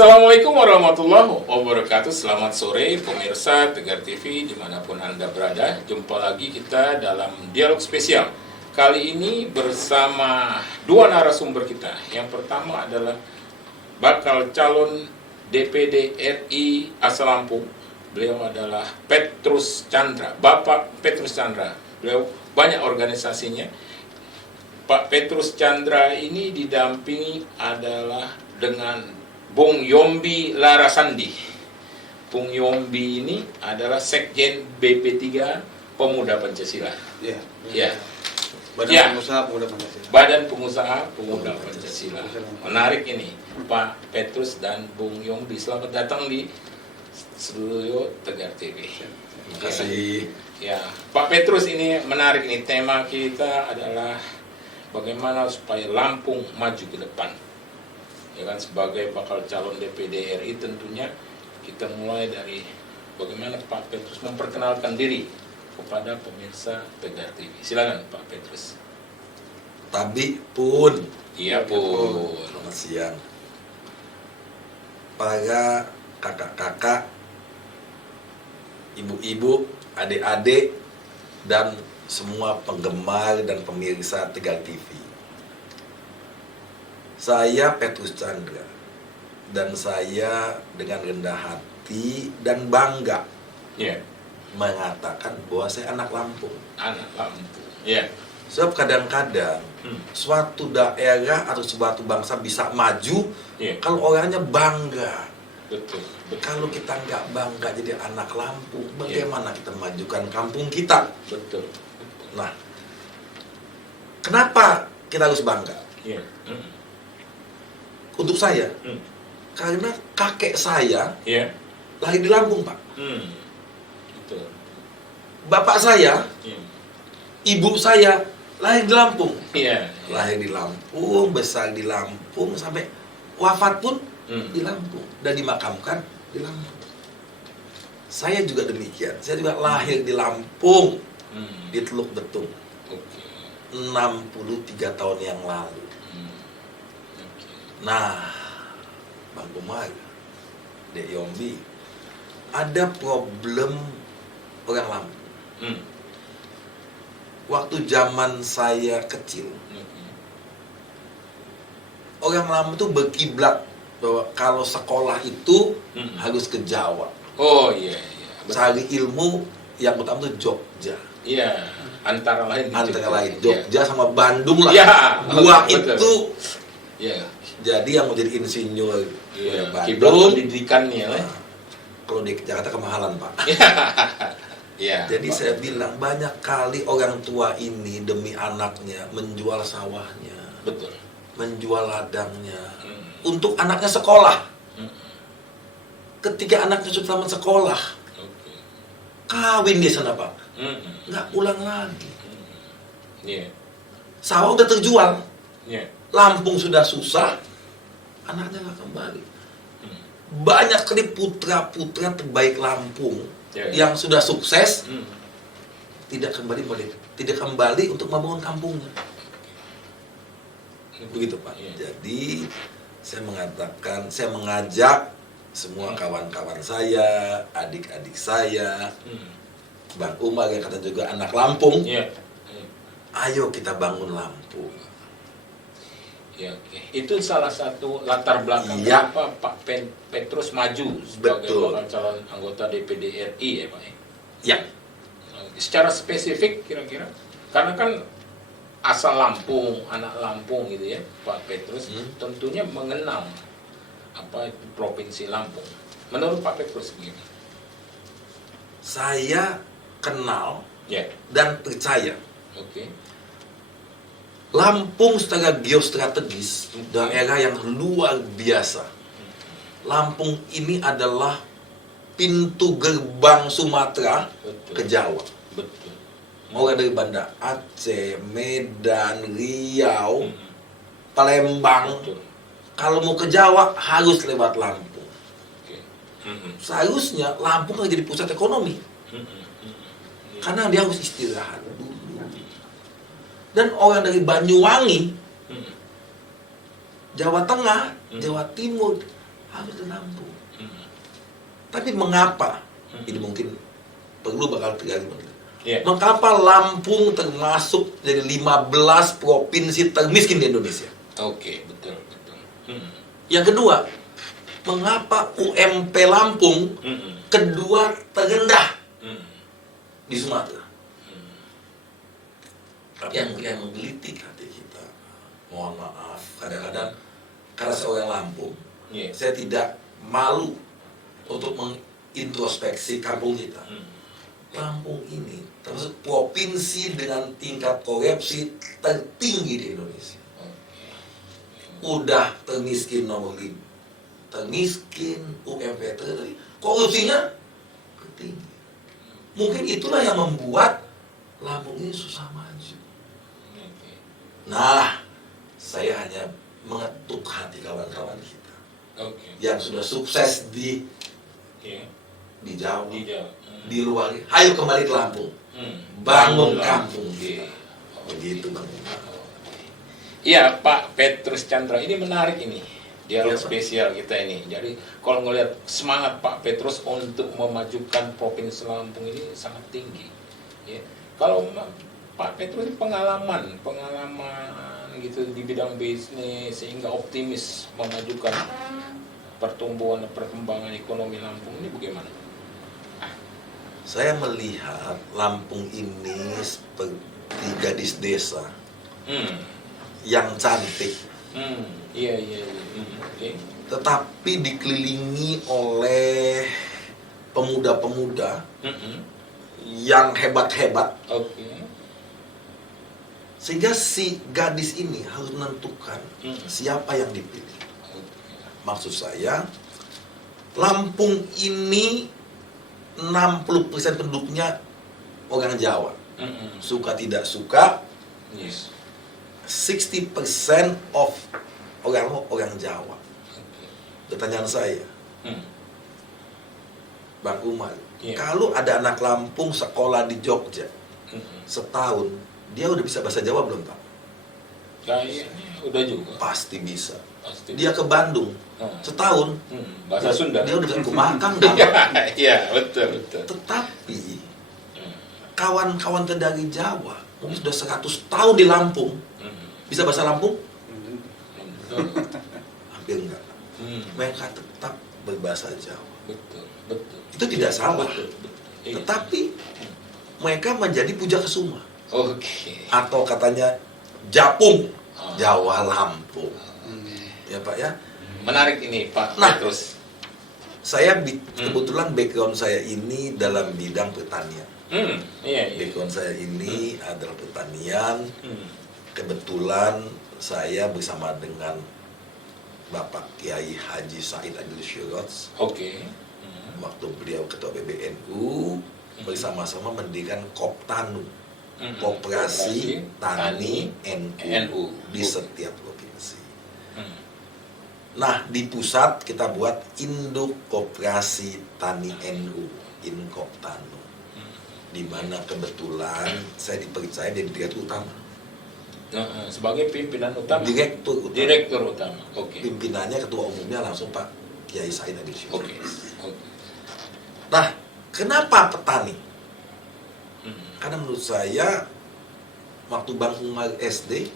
Assalamualaikum warahmatullahi wabarakatuh. Selamat sore pemirsa Tegar TV dimanapun Anda berada. Jumpa lagi kita dalam dialog spesial. Kali ini bersama dua narasumber kita. Yang pertama adalah bakal calon DPD RI asal Lampung. Beliau adalah Petrus Tjandra, Bapak Petrus Tjandra. Beliau banyak organisasinya. Pak Petrus Tjandra ini didampingi adalah dengan Bung Yombi Larasandi. Bung Yombi ini adalah Sekjen BP3 Pemuda Pancasila. Ya. Badan Pengusaha Pemuda Pancasila. Badan Pengusaha Pemuda Pancasila. Menarik ini, Pak Petrus dan Bung Yombi. Selamat datang di studio Tegar TV. Terima kasih. Ya, Pak Petrus, ini menarik nih. Tema kita adalah bagaimana supaya Lampung maju ke depan. Ya kan, sebagai bakal calon DPD RI tentunya kita mulai dari bagaimana Pak Petrus memperkenalkan diri kepada pemirsa Tegar TV. Silakan Pak Petrus. Tabi pun. Iya pun. Selamat siang. Para kakak-kakak, ibu-ibu, adik-adik, dan semua penggemar dan pemirsa Tegar TV. Saya Petrus Tjandra, dan saya dengan rendah hati dan bangga mengatakan bahwa saya anak Lampung. Anak Lampung. Ya. Sebab kadang-kadang suatu daerah atau suatu bangsa bisa maju kalau orangnya bangga. Betul. Kalau kita nggak bangga jadi anak Lampung, bagaimana kita memajukan kampung kita? Betul. Nah, kenapa kita harus bangga? Iya. Untuk saya, karena kakek saya Iya. lahir di Lampung, Pak. Betul. Bapak saya, ibu saya lahir di Lampung. Iya. Lahir di Lampung, besar di Lampung, sampai wafat pun di Lampung. Dan dimakamkan di Lampung. Saya juga demikian. Saya juga lahir di Lampung, di Teluk Betung. 63 tahun yang lalu. Nah, Bang Umar, Dek Yombi, ada problem orang Lampung. Waktu zaman saya kecil, orang Lampung itu berkiblat bahwa kalau sekolah itu harus ke Jawa. Oh iya. Cari ilmu yang utama itu Jogja. Iya. Antara lain Jogja sama Bandung lah. Iya. Dua Betul. itu. Iya. Jadi yang mau jadi insinyur Kiblat Bandung, pendidikannya. nah, kalau di Jakarta kemahalan, Pak. Iya. Jadi saya bilang banyak kali orang tua ini demi anaknya menjual sawahnya, Betul. menjual ladangnya untuk anaknya sekolah. Ketika anaknya sudah tamat sekolah, kawin di sana, Pak. Nggak pulang lagi. Iya. Sawah udah terjual. Iya. Lampung sudah susah, anaknya nggak kembali. Banyak kali putra-putra terbaik Lampung yang sudah sukses tidak kembali untuk membangun kampungnya. Begitu, Pak. Jadi saya mengajak semua kawan-kawan saya, adik-adik saya, Bang Umar yang kata juga anak Lampung. Ayo kita bangun Lampung. Ya, oke. Itu salah satu latar belakang kenapa Pak Petrus maju sebagai bakal calon anggota DPD RI ya, Pak. Ya. Secara spesifik kira-kira, karena kan asal Lampung, anak Lampung gitu ya, Pak Petrus tentunya mengenal apa itu Provinsi Lampung. Menurut Pak Petrus gimana? Saya kenal dan percaya. Oke. Lampung secara geostrategis daerah yang luar biasa. Lampung ini adalah pintu gerbang Sumatera ke Jawa. Betul. Mulai dari Banda Aceh, Medan, Riau, Palembang. Betul. Kalau mau ke Jawa harus lewat Lampung. Oke. Seharusnya Lampung harus jadi pusat ekonomi. Karena dia harus istirahat dulu. Dan orang dari Banyuwangi, Jawa Tengah, Jawa Timur, harus dinampung. Hmm. Tapi mengapa? Ini mungkin perlu bakal terjadi. Yeah. Mengapa Lampung termasuk dari 15 provinsi termiskin di Indonesia? Oke, betul. Yang kedua, mengapa UMP Lampung kedua terendah di Sumatera? Tapi yang menggelitik hati kita, mohon maaf, kadang-kadang karena saya orang Lampung, saya tidak malu untuk mengintrospeksi kampung kita. Lampung ini termasuk provinsi dengan tingkat korupsi tertinggi di Indonesia. Udah termiskin nomor 5, termiskin, UMP tertinggi, korupsinya tertinggi. Mungkin itulah yang membuat Lampung ini susah maju. Nah, saya hanya mengetuk hati kawan-kawan kita yang sudah sukses di Jawa, di luar, ayo kembali ke Lampung, bangun kampung kita. Begitu Bang. Iya, Pak Petrus Chandra, ini menarik ini dialog spesial kita ini. Jadi kalau ngelihat semangat Pak Petrus untuk memajukan Provinsi Lampung ini sangat tinggi. Ya. Kalau Pak Petrus pengalaman gitu di bidang bisnis sehingga optimis memajukan pertumbuhan dan perkembangan ekonomi Lampung ini bagaimana? Saya melihat Lampung ini seperti gadis desa yang cantik, Iya. tetapi dikelilingi oleh pemuda-pemuda yang hebat-hebat. Sehingga si gadis ini harus menentukan siapa yang dipilih. Maksud saya, Lampung ini 60% penduduknya orang Jawa. Suka tidak suka, 60% of orang Jawa. Pertanyaan saya, Bang Umar, kalau ada anak Lampung sekolah di Jogja setahun, dia udah bisa bahasa Jawa belum, Pak? Kayaknya udah juga. Pasti bisa. Dia ke Bandung setahun, bahasa Sunda. Dia udah bisa kumakang. Iya, betul. Tetapi kawan-kawan dari Jawa mungkin sudah 100 tahun di Lampung, bisa bahasa Lampung? Hampir enggak. Mereka tetap berbahasa Jawa. Betul. Itu tidak salah. Tetapi mereka menjadi puja kesuma. Atau katanya Japung, Jawa Lampung. Ya Pak ya. Menarik ini Pak Petrus. Saya kebetulan background saya ini dalam bidang pertanian. Iya. Background saya ini adalah pertanian. Kebetulan saya bersama dengan Bapak Kiai Haji Said Agil Syiroj. Waktu beliau ketua PBNU, bersama-sama mendirikan Koptanu, Koperasi Tani NU di setiap provinsi. Nah, di pusat kita buat Induk Koperasi Tani NU, Inkoptanu, di mana kebetulan saya dipercaya jadi direktur utama. Sebagai pimpinan utama. Direktur utama. Pimpinannya, ketua umumnya langsung Pak Kiai Said Agil Syiroj. Nah, kenapa petani? Karena menurut saya waktu Bang Umar SD,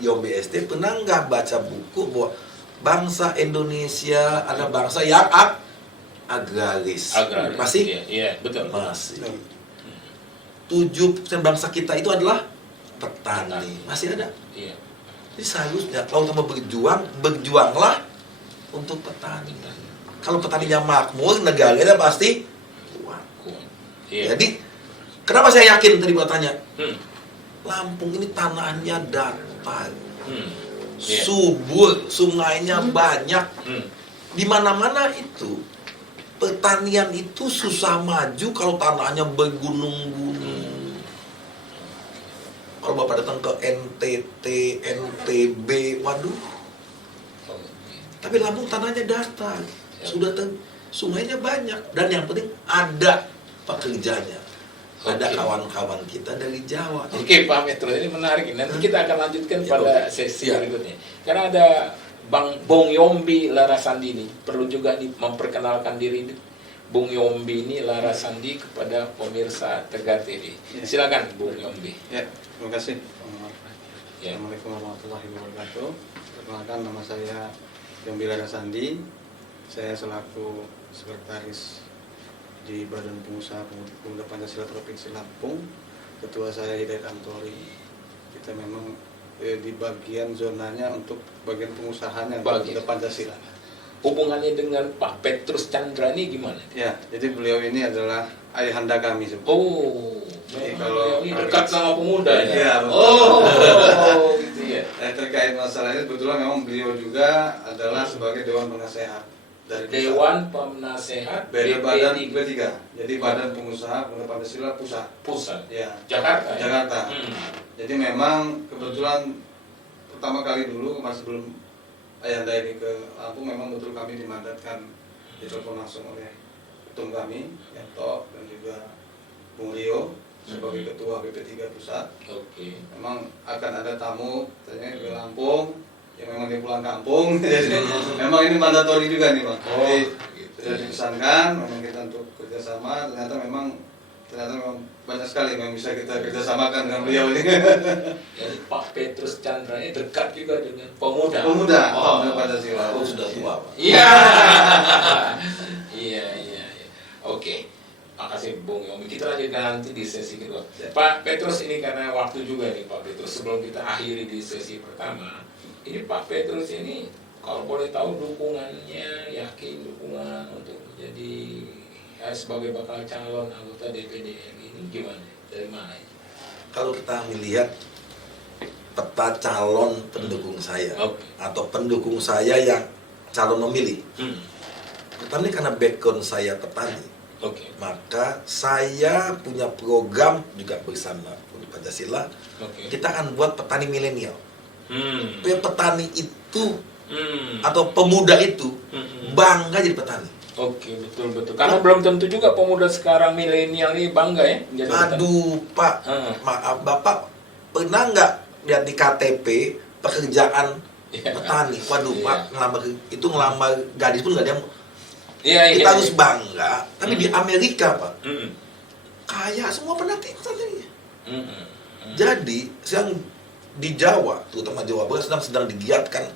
Yombe SD, pernah nggak baca buku bahwa bangsa Indonesia adalah bangsa yang agraris? Masih? Iya, betul. Masih. 7% bangsa kita itu adalah petani. Masih ada. Jadi seharusnya kalau kita mau berjuanglah untuk petani. Kalau petaninya makmur, negaranya pasti kuat. Jadi kenapa saya yakin tadi bertanya? Lampung ini tanahnya datar, subur, sungainya banyak. Di mana-mana itu pertanian itu susah maju kalau tanahnya bergunung-gunung. Kalau Bapak datang ke NTT, NTB, waduh. Tapi Lampung tanahnya datar, sudah sungainya banyak, dan yang penting ada pekerjanya. Ada kawan-kawan kita dari Jawa. Pak Petrus, ini menarik. Nanti kita akan lanjutkan pada sesi berikutnya. Karena ada Bang Bung Yombi Larasandi ini perlu juga memperkenalkan diri Bung Yombi ini Larasandi kepada pemirsa Tegar TV. Ya. Silakan Bung Yombi. Ya, terima kasih. Ya. Assalamualaikum warahmatullahi wabarakatuh. Perkenalkan, nama saya Yombi Larasandi. Saya selaku sekretaris di Badan Pengusaha Pemuda Pancasila Provinsi Lampung. Ketua saya Hidayat Antori. Kita memang di bagian zonanya untuk bagian pengusahanya Pemuda Pancasila. Hubungannya dengan Pak Petrus Chandra ini gimana? Ya, jadi beliau ini adalah ayahanda kami sebenarnya. Oh, Jadi kalau ini dekat sama pemuda ya? Iya, betul. Oh, gitu ya. Terkait masalah ini kebetulan memang beliau juga adalah sebagai Dewan Penasehat dari Dewan Penasehat Beda badan BP3. B3. Jadi Badan Pengusaha Pemuda Pancasila Pusat. Ya. Jakarta. Ya? Jakarta. Jadi memang kebetulan pertama kali dulu masih belum ayahanda ini ke Lampung, memang betul kami dimandatkan ditelepon langsung oleh ketum kami, Yanto, dan juga Bung Rio sebagai ketua BP3 Pusat. Oke. Memang akan ada tamu katanya ke Lampung yang memang dia pulang kampung. Jadi memang ini mandatori juga nih Bang. Jadi sudah dipesankan memang kita untuk kerjasama. Ternyata memang banyak sekali yang bisa kita kerjasamakan dengan beliau ini. Jadi Pak Petrus Chandra ini dekat juga dengan pemuda. Pemuda, Oh, Pancasila. Oh, sudah tua, Pak. Iya. Iya. Oke. Makasih Bung Yomi. Kita lanjutkan nanti di sesi kedua. Ya. Pak Petrus ini karena waktu juga nih Pak Petrus, sebelum kita akhiri di sesi pertama, ini Pak Petrus ini kalau boleh tahu dukungannya, yakin dukungan untuk menjadi sebagai bakal calon anggota DPD ini gimana? Dari mana? Kalau kita melihat peta calon pendukung saya atau pendukung saya yang calon memilih, pertama ini karena background saya petani, maka saya punya program juga bersama Pancasila. Kita akan buat petani milenial. Supaya petani itu atau pemuda itu bangga jadi petani. Oke, betul. Karena belum tentu juga pemuda sekarang milenial ini bangga ya menjadi petani. Aduh Pak, maaf Bapak pernah nggak lihat di KTP pekerjaan petani? Waduh Pak, ngelamar gadis pun nggak ada yang. Kita harus bangga. Tapi di Amerika Pak, kaya semua pendatang tadi. Jadi yang di Jawa, terutama Jawa Barat sedang digiatkan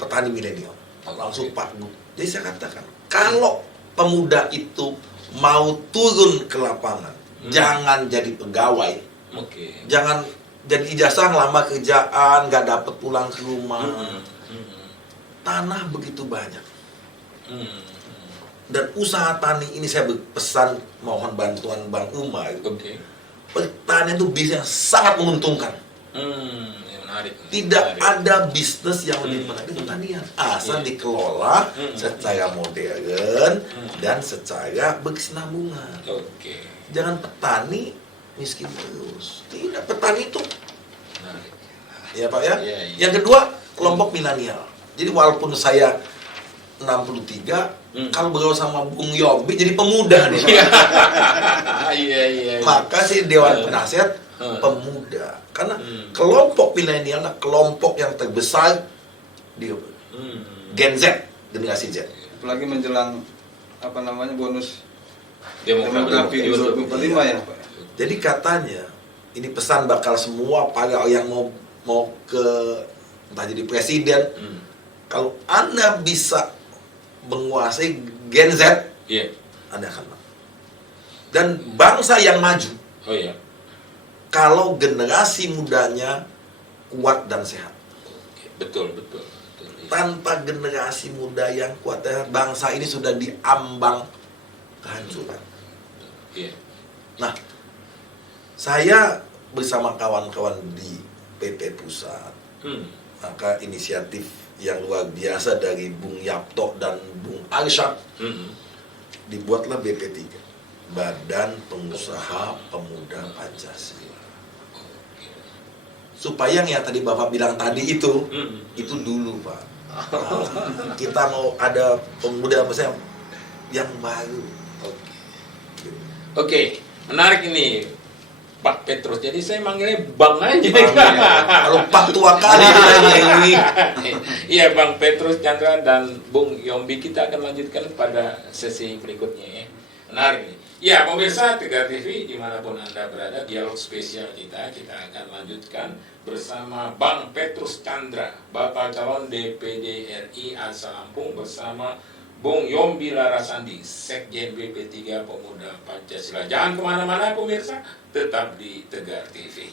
petani milenial. Langsung Pak Bu. Jadi saya katakan, kalau pemuda itu mau turun ke lapangan, jangan jadi pegawai, jangan jadi ijazah ngelamar kerjaan, nggak dapat pulang ke rumah. Tanah begitu banyak. Dan usaha tani ini saya berpesan mohon bantuan Bang Umar. Pertanian itu bisnis yang sangat menguntungkan. Tidak ada bisnis yang lebih menarik pertanian asal dikelola secara modern dan secara berkesinambungan. Jangan petani miskin terus. Tidak, petani itu ya Pak ya. Yang kedua, kelompok milenial. Jadi walaupun saya 63, kalau bergaul sama Bung Yombi jadi pemuda nih. Maka si Dewan Penasehat pemuda, karena kelompok milenial adalah kelompok yang terbesar di Gen Z, generasi Z. Apalagi menjelang bonus demografi 2045 ya Pak. Jadi katanya ini pesan bakal semua para yang mau ke entah jadi presiden, kalau Anda bisa menguasai Gen Z, Anda akan menang. Dan bangsa yang maju kalau generasi mudanya kuat dan sehat. Betul. Tanpa generasi muda yang kuat, bangsa ini sudah diambang kehancuran. Nah, saya bersama kawan-kawan di PP Pusat, maka inisiatif yang luar biasa dari Bung Yapto dan Bung Arsyad, dibuatlah BP3, Badan Pengusaha Pemuda Pancasila. Supaya yang tadi Bapak bilang tadi itu dulu Pak. Kita mau ada pemuda misalnya yang baru. Oke, menarik ini Pak Petrus. Jadi saya manggilnya Bang aja. Kalau Pak tua kali ini. Iya, Bang Petrus Chandra dan Bung Yombi, kita akan lanjutkan pada sesi berikutnya ya. Menarik nih. Ya, pemirsa Tegar TV dimanapun Anda berada, dialog spesial kita akan lanjutkan bersama Bang Petrus Chandra, bakal calon DPD RI asal Lampung, bersama Bung Yombi Larasandi, Sekjen BP3 Pemuda Pancasila. Jangan kemana-mana pemirsa, tetap di Tegar TV.